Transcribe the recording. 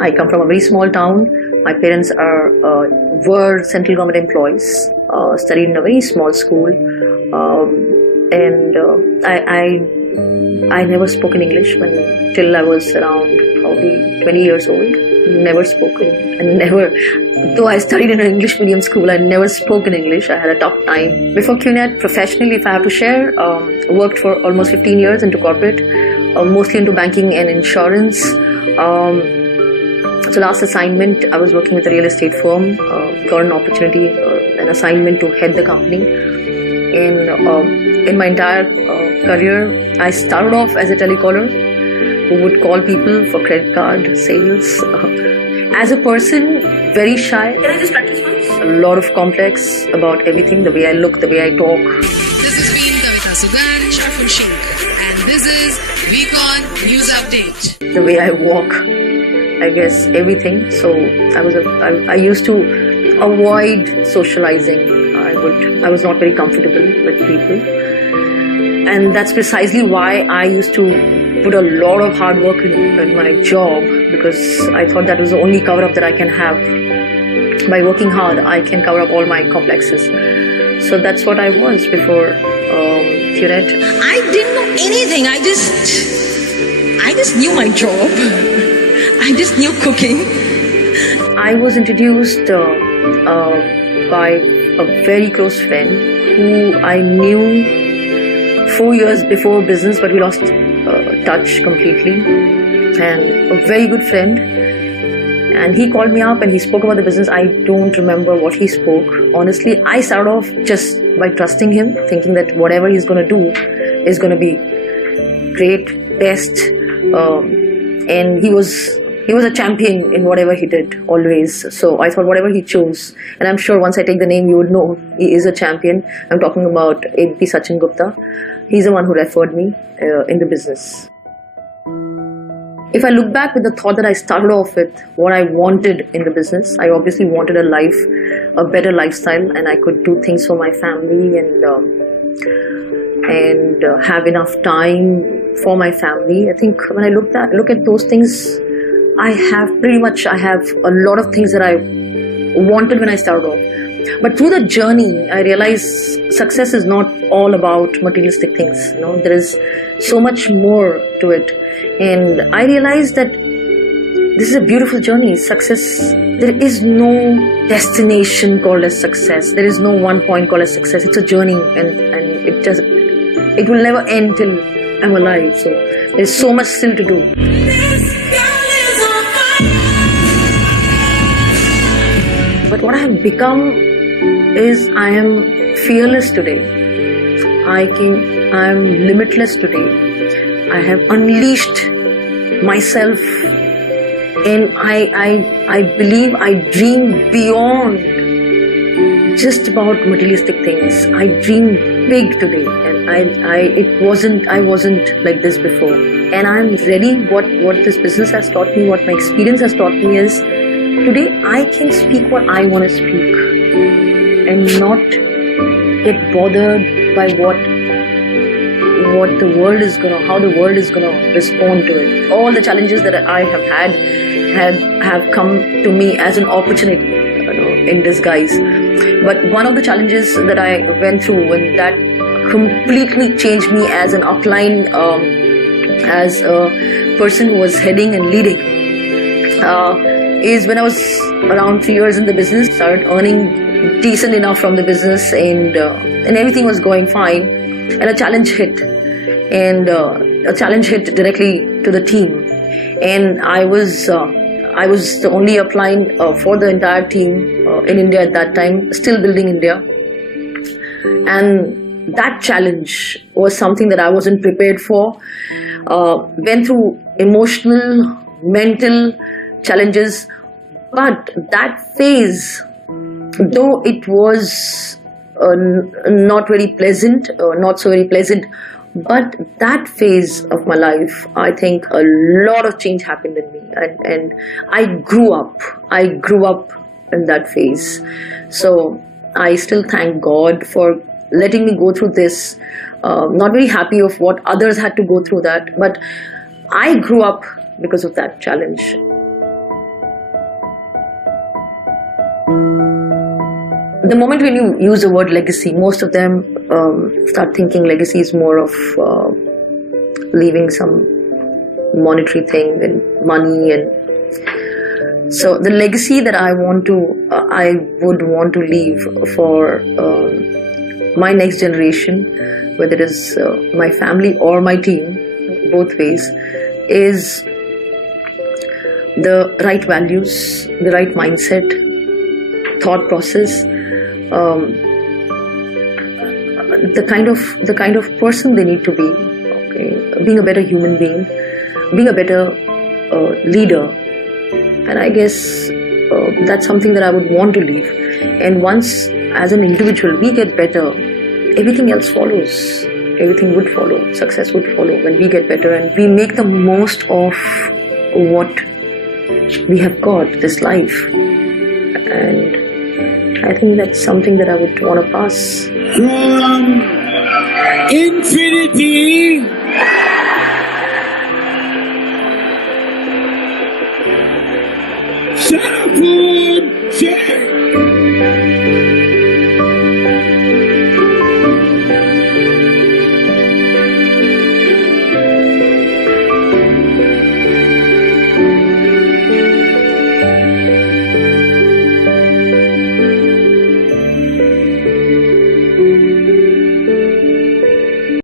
I come from a very small town. My parents were central government employees, studied in a very small school, and I never spoke in English till I was around probably 20 years old. Never spoken, and never, though I studied in an English medium school, I never spoke in English. I had a tough time. Before Qnet, professionally, if I have to share, worked for almost 15 years into corporate, mostly into banking and insurance. So last assignment, I was working with a real estate firm, got an opportunity, an assignment to head the company. In my entire career, I started off as a telecaller who would call people for credit card sales. As a person, very shy. Can I just practice once? A lot of complex about everything, the way I look, the way I talk. This has been Kavita Sugan, Sharfun Shaikh, and this is Week On News Update. The way I walk, I guess everything. So I used to avoid socializing. I was not very comfortable with people, and that's precisely why I used to put a lot of hard work in my job, because I thought that was the only cover up that I can have. By working hard, I can cover up all my complexes. So that's what I was before Qnet. I didn't know anything. I just knew my job. I just knew cooking. I was introduced by a very close friend who I knew 4 years before business, but we lost touch completely. And a very good friend. And he called me up and he spoke about the business. I don't remember what he spoke. Honestly, I started off just by trusting him, thinking that whatever he's going to do is going to be great, best. And he was a champion in whatever he did, always. So I thought whatever he chose, and I'm sure once I take the name, you would know he is a champion. I'm talking about AVP Sachin Gupta. He's the one who referred me in the business. If I look back with the thought that I started off with, what I wanted in the business, I obviously wanted a better lifestyle, and I could do things for my family and have enough time for my family. I think when I look at those things, I have a lot of things that I wanted when I started off. But through the journey, I realized success is not all about materialistic things. There is so much more to it. And I realized that this is a beautiful journey. Success, there is no destination called as success. There is no one point called as success. It's a journey, and it will never end till I'm alive. So there's so much still to do. But what I have become is I am fearless today. I am limitless today. I have unleashed myself, and I believe I dream beyond just about materialistic things. I dream big today, and I wasn't like this before. And I'm ready. What this business has taught me, what my experience has taught me is, today I can speak what I want to speak and not get bothered by how the world is gonna respond to it. All the challenges that I have had have come to me as an opportunity, in disguise. But one of the challenges that I went through, and that completely changed me as an upline, as a person who was heading and leading, is when I was around 3 years in the business, started earning decent enough from the business, and everything was going fine, and a challenge hit, directly to the team, and I was the only upline for the entire team in India at that time, still building India, and that challenge was something that I wasn't prepared for. Went through emotional, mental challenges, but that phase, though it was not so very pleasant, but that phase of my life, I think a lot of change happened in me, and I grew up in that phase. So I still thank God for letting me go through this. Not very happy of what others had to go through that, but I grew up because of that challenge. the moment when you use the word legacy, most of them start thinking legacy is more of leaving some monetary thing and money. And so the legacy that I would want to leave for my next generation, whether it is my family or my team, both ways, is the right values, the right mindset, thought process, the kind of person they need to be, okay? Being a better human being, being a better leader. And I guess that's something that I would want to leave. And once as an individual we get better, everything else follows. Everything would follow. Success would follow when we get better and we make the most of what we have got, this life. And I think that's something that I would want to pass. From infinity Sharfun, Shaikh.